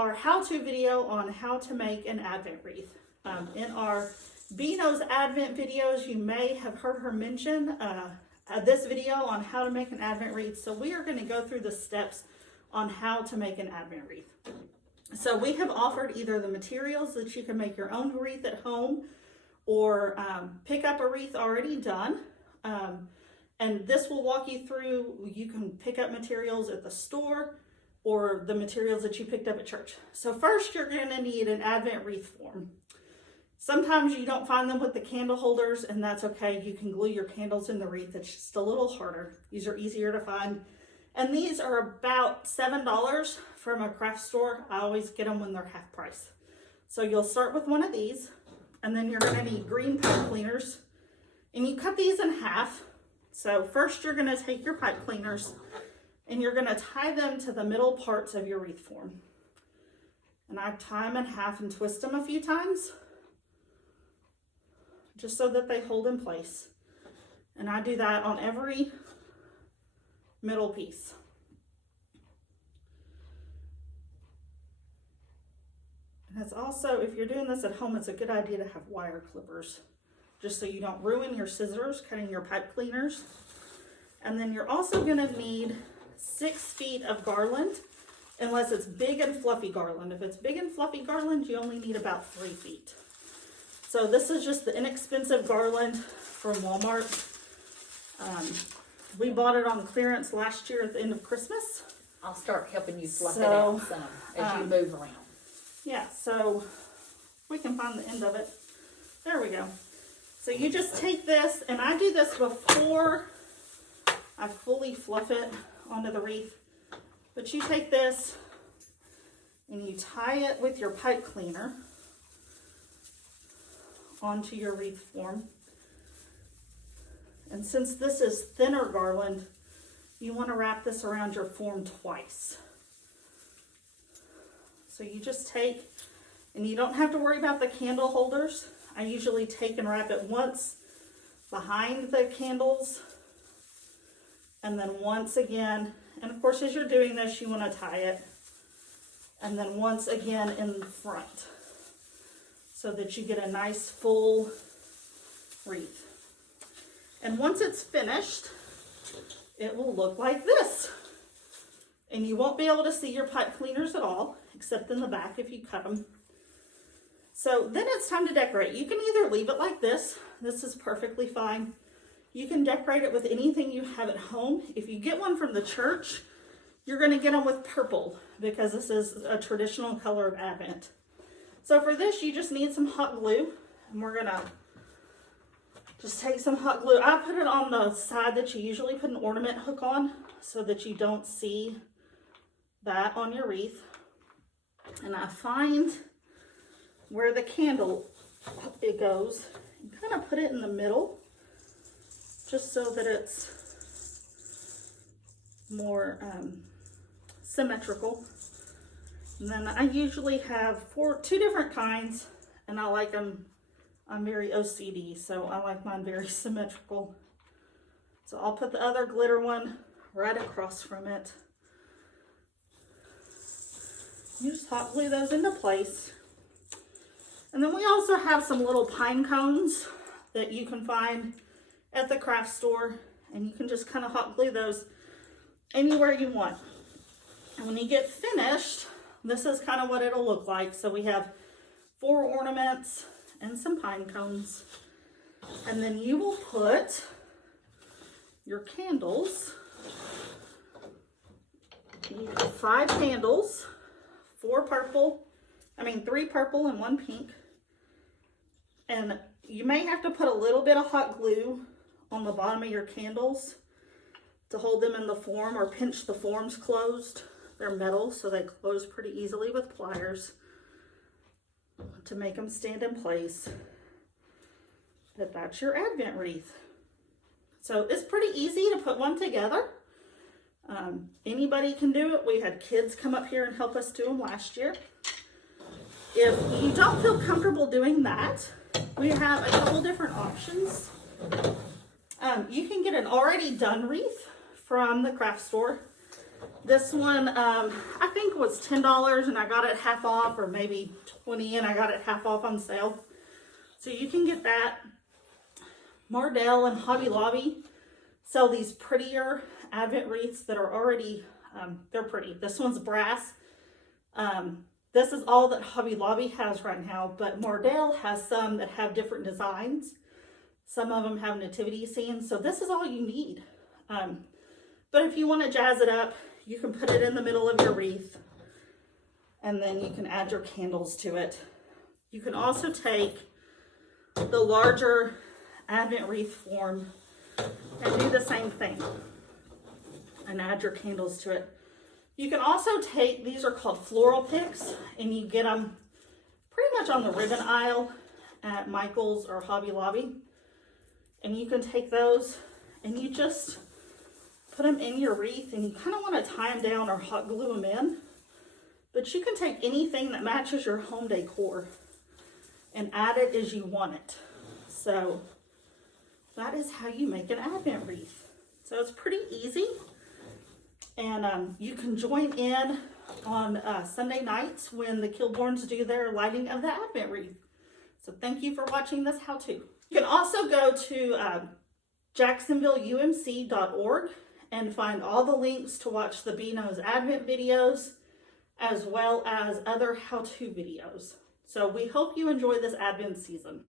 our how-to video on how to make an Advent wreath. In our Beano's Advent videos, you may have heard her mention this video on how to make an Advent wreath. So we are going to go through the steps on how to make an Advent wreath. So we have offered either the materials that you can make your own wreath at home, or pick up a wreath already done. And this will walk you through, you can pick up materials at the store or the materials that you picked up at church. So first you're going to need an Advent wreath form. Sometimes you don't find them with the candle holders, and that's okay. You can glue your candles in the wreath. It's just a little harder. These are easier to find. And these are about $7 from a craft store. I always get them when they're half price. So you'll start with one of these, and then you're going to need green pipe cleaners. And you cut these in half. So first you're going to take your pipe cleaners and you're going to tie them to the middle parts of your wreath form. And I tie them in half and twist them a few times, just so that they hold in place. And I do that on every middle piece. And it's also, if you're doing this at home, it's a good idea to have wire clippers, just so you don't ruin your scissors cutting your pipe cleaners. And then you're also going to need 6 feet of garland, unless it's big and fluffy garland. If it's big and fluffy garland, you only need about 3 feet. So this is just the inexpensive garland from Walmart. We bought it on clearance last year at the end of Christmas. I'll start helping you fluff it out some as you move around. Yeah, so we can find the end of it. There we go. So you just take this, and I do this before I fully fluff it onto the wreath. But you take this and you tie it with your pipe cleaner onto your wreath form. And since this is thinner garland, you want to wrap this around your form twice. So you just take, and you don't have to worry about the candle holders. I usually take and wrap it once behind the candles, and then once again, and of course as you're doing this you want to tie it, and then once again in front, so that you get a nice full wreath. And once it's finished, it will look like this. And you won't be able to see your pipe cleaners at all, except in the back if you cut them. So then it's time to decorate. You can either leave it like this. This is perfectly fine. You can decorate it with anything you have at home. If you get one from the church, you're going to get them with purple, because this is a traditional color of Advent. So for this, you just need some hot glue, and we're going to just take some hot glue. I put it on the side that you usually put an ornament hook on, so that you don't see that on your wreath. And I find where the candle it goes, and kind of put it in the middle, just so that it's more symmetrical. And then I usually have 2 different kinds, and I like them, I'm very OCD, so I like mine very symmetrical. So I'll put the other glitter one right across from it. You just hot glue those into place. And then we also have some little pine cones that you can find at the craft store, and you can just kind of hot glue those anywhere you want. And when you get finished, this is kind of what it'll look like. So we have 4 ornaments and some pine cones. And then you will put your candles. You need 5 candles, 3 purple and 1 pink. And you may have to put a little bit of hot glue on the bottom of your candles to hold them in the form, or pinch the forms closed. They're metal, so they close pretty easily with pliers to make them stand in place. But that's your Advent wreath. So it's pretty easy to put one together. Anybody can do it. We had kids come up here and help us do them last year. If you don't feel comfortable doing that, we have a couple different options. You can get an already done wreath from the craft store. This one, I think was $10 and I got it half off, or maybe 20 and I got it half off on sale. So you can get that. Mardell and Hobby Lobby sell these prettier Advent wreaths that are already, they're pretty. This one's brass. This is all that Hobby Lobby has right now, but Mardell has some that have different designs. Some of them have nativity scenes, so this is all you need. But if you want to jazz it up, you can put it in the middle of your wreath, and then you can add your candles to it. You can also take the larger Advent wreath form and do the same thing and add your candles to it. You can also take, these are called floral picks, and you get them pretty much on the ribbon aisle at Michael's or Hobby Lobby. And you can take those and you just put them in your wreath, and you kind of want to tie them down or hot glue them in. But you can take anything that matches your home decor and add it as you want it. So that is how you make an Advent wreath. So it's pretty easy. And you can join in on Sunday nights when the Kilborns do their lighting of the Advent wreath. So thank you for watching this how-to. You can also go to jacksonvilleumc.org and find all the links to watch the Beano's Advent videos, as well as other how-to videos. So we hope you enjoy this Advent season.